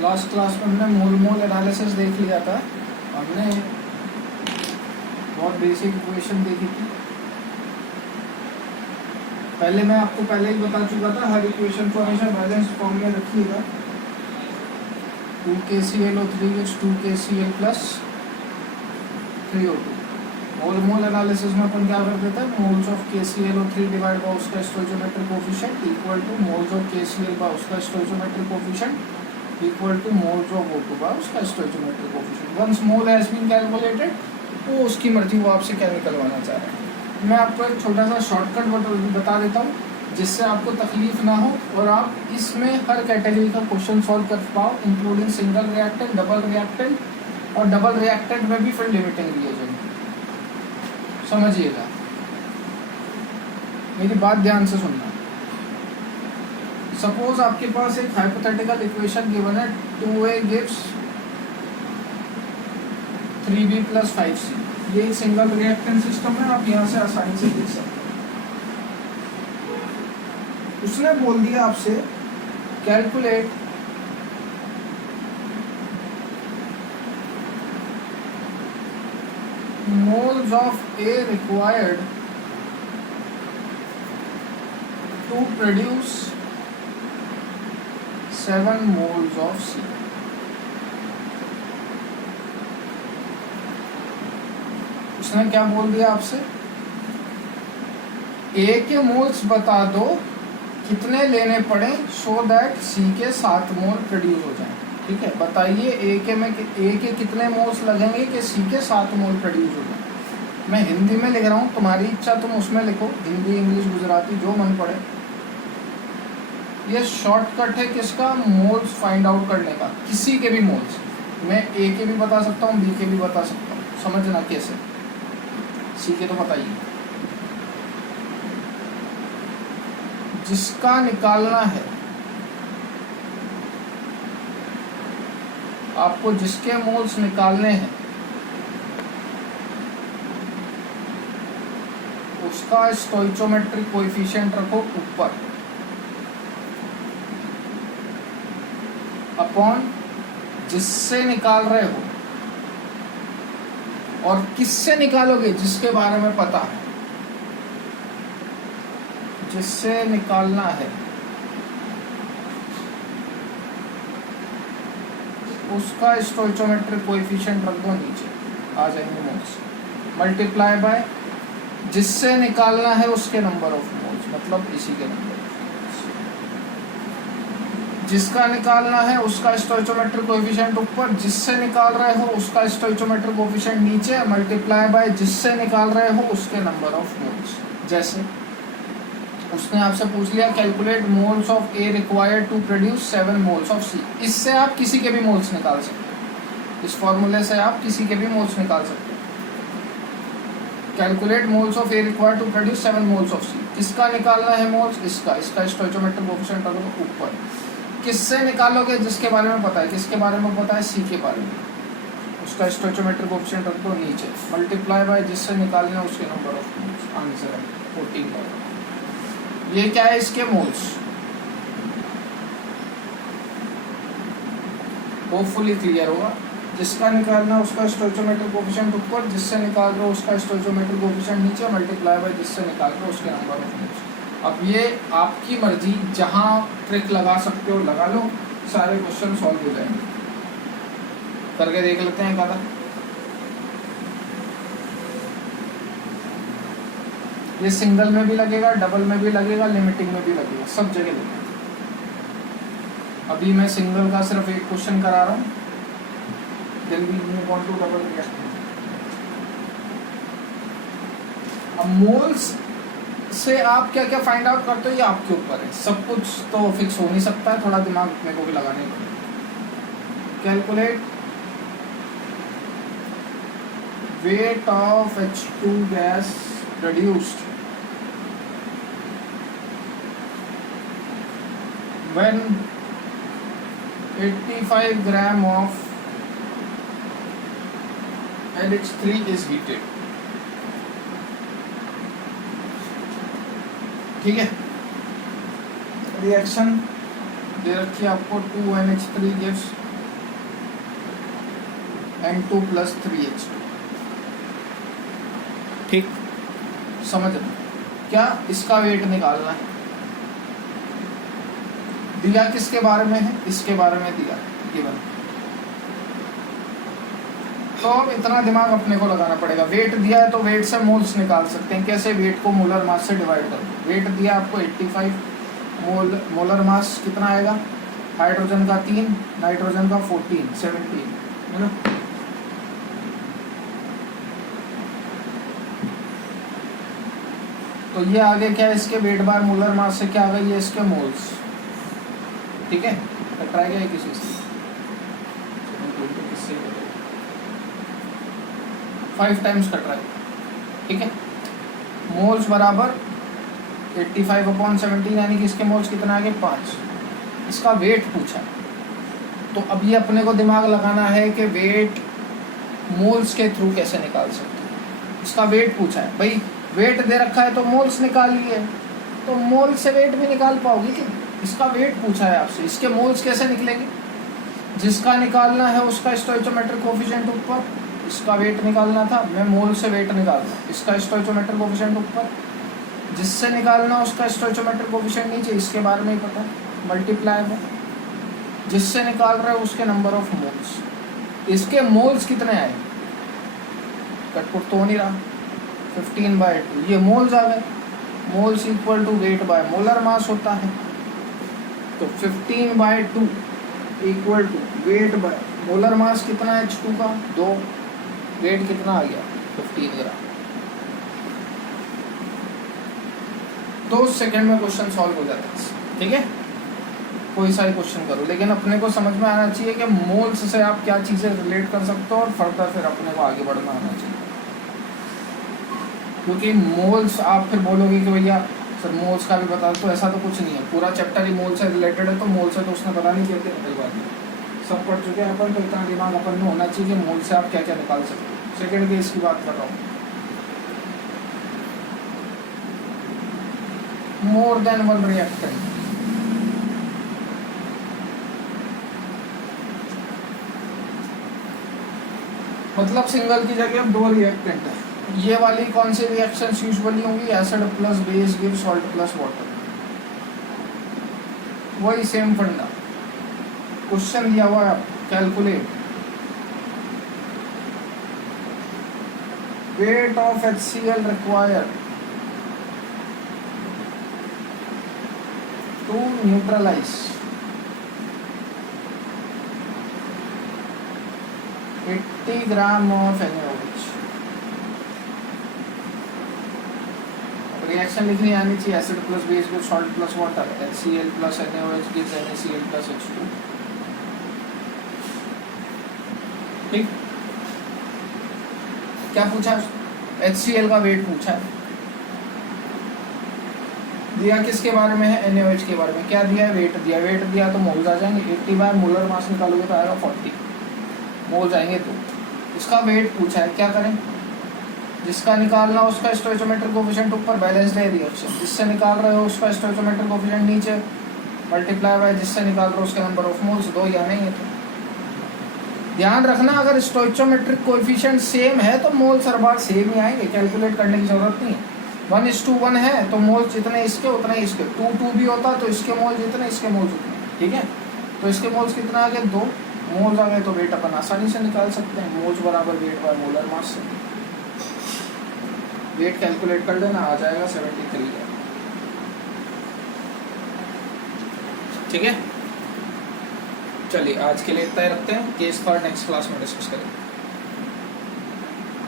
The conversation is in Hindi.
लास्ट क्लास में हमने मोल एनालिसिस देख लिया था। हमने बहुत बेसिक इक्वेशन देखी थी। पहले मैं आपको पहले ही बता चुका था, हर इक्वेशन को हमेशा बैलेंस फॉर्म में रखिएगा। 2KClO3 is 2KCl plus 3O2। Mole analysis में अपन क्या कर देते हैं, moles of KClO3 divide by उसका stoichiometric coefficient equal to moles of KCl by उसका stoichiometric coefficient equal to moles of O2 by उसका stoichiometric coefficient. Once mole has been calculated, वो उसकी मर्जी, वो आपसे क्या निकलवाना चाह रहा है। मैं आपको एक छोटा सा शॉर्टकट बता देता हूँ जिससे आपको तकलीफ ना हो और आप इसमें हर कैटेगरी का क्वेश्चन सॉल्व कर पाओ, including single reactant, double reactant और डबल रिएक्टेंट में भी फिर लिमिटिंग रिएजेंट। समझिएगा, मेरी बात ध्यान से सुनना। सपोज आपके पास एक हाइपोथेटिकल इक्वेशन गिवन है, 2A gives 3B plus 5C। ये एक सिंगल रिएक्टेंट सिस्टम है, आप यहाँ से आसानी से देख सकते हैं। उसने बोल दिया आपसे calculate moles of A required to produce 7 moles of C। उसने क्या बोल दिया आपसे, A के मोल्स बता दो कितने लेने पड़े सो दैट C के 7 मोल प्रोड्यूस हो जाएं। ठीक है, बताइए A के कितने मोल्स लगेंगे कि C के 7 मोल प्रोड्यूस हो जाए। मैं हिंदी में लिख रहा हूँ, तुम्हारी इच्छा तुम उसमें लिखो, हिंदी इंग्लिश गुजराती जो मन पड़े। ये शॉर्टकट है किसका, मोल्स फाइंड आउट करने का, किसी के भी मोल्स। मैं A के भी बता सकता हूँ, B के भी बता सकता हूँ, समझना कैसे। C के तो बताइए, जिसका निकालना है आपको, जिसके मोल्स निकालने हैं उसका स्टोइचोमेट्रिक कोएफिशिएंट रखो ऊपर, अपॉन जिससे निकाल रहे हो। और किससे निकालोगे, जिसके बारे में पता है, जिससे निकालना है उसका स्टोइचोमेट्रिक कोएफिशिएंट रख दो नीचे, आ जाएंगे मोल्स, मल्टीप्लाई बाय जिससे निकालना है उसके नंबर ऑफ मोल्स, मतलब इसी के नंबर। जिसका निकालना है उसका स्टोइचोमेट्रिक कोएफिशिएंट ऊपर, जिससे निकाल रहे हो उसका स्टोइचोमेट्रिक कोएफिशिएंट नीचे, मल्टीप्लाई बाय जिससे निकाल रहे हो उसके नंबर ऑफ मोल्स। जैसे उसने आपसे पूछ लिया calculate moles of A required to produce 7 moles of C। इससे आप किसी के भी मोल्स निकाल सकते हैं, इस फॉर्मूले से आप किसी के भी मोल्स निकाल सकते हैं। Calculate moles of A required to produce 7 moles of C। किसका निकालना है मोल्स, इसका स्टोइचोमेट्रिक कोएफिशिएंट रखो ऊपर। किससे निकालोगे, जिसके बारे में पता है, किसके बारे में पता है, C के बारे में, उसका स्टोइचोमेट्रिक कोएफिशिएंट रख दो नीचे, मल्टीप्लाई बाय जिससे निकालना है उसके नंबर ऑफ मोल्स। आंसर है 14। ये क्या है, इसके मोल्स। होपफुली क्लियर होगा। जिसका निकालना उसका स्टोइचोमेट्रिक कोएफिशिएंट ऊपर, जिससे निकाल रहे हो उसका स्टोइचोमेट्रिक कोएफिशिएंट नीचे, मल्टीप्लाई बाय जिससे निकाल रहे हो उसके नंबर ऑफ मोल्स। अब ये आपकी मर्जी, जहां ट्रिक लगा सकते हो लगा लो, सारे क्वेश्चन सॉल्व हो जाएंगे। करके देख लेते हैं क्या। ये सिंगल में भी लगेगा, डबल में भी लगेगा, लिमिटिंग में भी लगेगा, सब जगह लगेगा। अभी मैं सिंगल का सिर्फ एक क्वेश्चन करा रहा हूँ, then we move on to double reaction. अब मोल्स से आप क्या क्या फाइंड आउट करते हो ये आपके ऊपर है, सब कुछ तो फिक्स हो नहीं सकता है, थोड़ा दिमाग मेरे को भी लगाने पड़ेगा। Calculate weight of H2 gas produced when 85 gram of NH3 is heated। ठीक है, रिएक्शन दे रखी है आपको, 2NH3 gives N2 + 3H2। ठीक, समझ रहे? क्या इसका वेट निकालना है। दिया किसके बारे में है, इसके बारे में दिया गिवन। तो अब इतना दिमाग अपने को लगाना पड़ेगा। वेट दिया है तो वेट से मोल्स निकाल सकते हैं। कैसे? वेट को मोलर मास से डिवाइड करो। वेट दिया आपको 85, मोलर मास कितना आएगा? हाइड्रोजन का 3, नाइट्रोजन का 14, 17 है ना। तो ये आगे क्या है, इसके वेट बार मोलर मास से क्या आ गई है, इसके मोल्स। ठीक है, ट्राई किया किसी से 5 टाइम्स कट रहा है। ठीक है, मोल्स बराबर 85/17 यानी कि इसके मोल्स कितना आ गए? 5। इसका वेट पूछा, तो अब ये अपने को दिमाग लगाना है कि वेट मोल्स के थ्रू कैसे निकाल सकते हैं। इसका वेट पूछा है भाई, वेट दे रखा है तो मोल्स निकालिए, तो मोल से वेट भी निकाल पाओगे कि? इसका वेट पूछा है आपसे, इसके मोल्स कैसे निकलेंगे? जिसका निकालना है उसका स्टोइचोमेट्रिक कोफिशिएंट ऊपर, इसका वेट निकालना था, मैं मोल से वेट निकालना, इसका स्टोइचोमेट्रिक कोफिशिएंट ऊपर, जिससे निकालना उसका स्टोइचोमेट्रिक कोफिशिएंट नीचे, इसके बारे में ही पता है, मल्टीप्लाई है, जिससे निकाल रहे हो उसके नंबर ऑफ मोल्स। इसके मोल्स कितने आए? कटपुट तो हो नहीं रहा, 15/2 ये मोल्स आ गए। Moles equal to weight by molar mass होता है, तो 15/2 equal to weight by molar mass कितना है H2 का? 2। वेट कितना आ गया? 15 ग्राम। 2 सेकंड में क्वेश्चन सॉल्व हो जाता है। ठीक है, कोई सा ही क्वेश्चन करो, लेकिन अपने को समझ में आना चाहिए कि मोल्स से आप क्या चीज़ें रिलेट कर सकते हो और फर्दर फिर अपने को आगे बढ़ना आना चाहिए। क्योंकि मोल्स आप फिर बोलोगे कि भैया सर मोल्स का भी बता दो, तो ऐसा तो कुछ नहीं है। पूरा चैप्टर ही मोल से रिलेटेड है, तो मोल से तो उसने पता नहीं किया कोई बात नहीं, सब पढ़ चुके हैं अपन, तो इतना दिमाग अपन में होना चाहिए कि मोल से आप क्या क्या निकाल सकते हो। सेकेंड केस की बात कर रहा हूँ, मोर देन 1 रिएक्टेंट, मतलब सिंगल की जगह अब 2 रिएक्टेंट है। ये वाली कौन सी रिएक्शंस यूजुअली होंगी? Acid plus base give salt plus water. वही सेम फंडा, क्वेश्चन दिया हुआ है, calculate weight of HCl required to neutralise 80 gram of NaOH। Reaction लिखनी आनी चाहिए, acid plus base with salt plus water, HCl plus NaOH gives NaCl plus H2। ठीक, क्या पूछा? HCl का वेट पूछा है। दिया किसके बारे में है? NaOH के बारे में। क्या दिया है? वेट दिया। वेट दिया तो मोल्स आ जाएंगे, 80 बार मोलर मास निकालोगे तो आएगा 40, मोल्स आएंगे 2। इसका वेट पूछा है, क्या करें? जिसका निकालना उसका स्टोइचोमेट्रिक कोफिशिएंट ऊपर, बैलेंस्ड है रिएक्शन, जिससे निकाल रहे हो उसका स्टोइचोमेट्रिक कोफिशिएंट नीचे, मल्टीप्लाई बाय जिससे निकाल रहे हो उसके नंबर ऑफ मोल्स। 2 या नहीं है तो ध्यान रखना, अगर स्टोइचोमेट्रिक कोफिशिएंट सेम है तो मोल्स हर बार सेम ही आएंगे, कैलकुलेट करने की जरूरत नहीं है। 1:1 है तो मोल्स जितने इसके उतने इसके, 2:2 भी होता तो इसके मोल्स जितने इसके मोल्स उतने। ठीक है, तो इसके मोल्स कितना आ गए? 2 मोल्स आ गए, तो वेट अपन आसानी से निकाल सकते हैं, मोल्स बराबर वेट बाय मोलर मास से। वेट कैलकुलेट कर लेना, आ जाएगा 73। ठीक है, चलिए आज के लिए इतना ही रखते हैं, केस फॉर नेक्स्ट क्लास में डिस्कस करेंगे।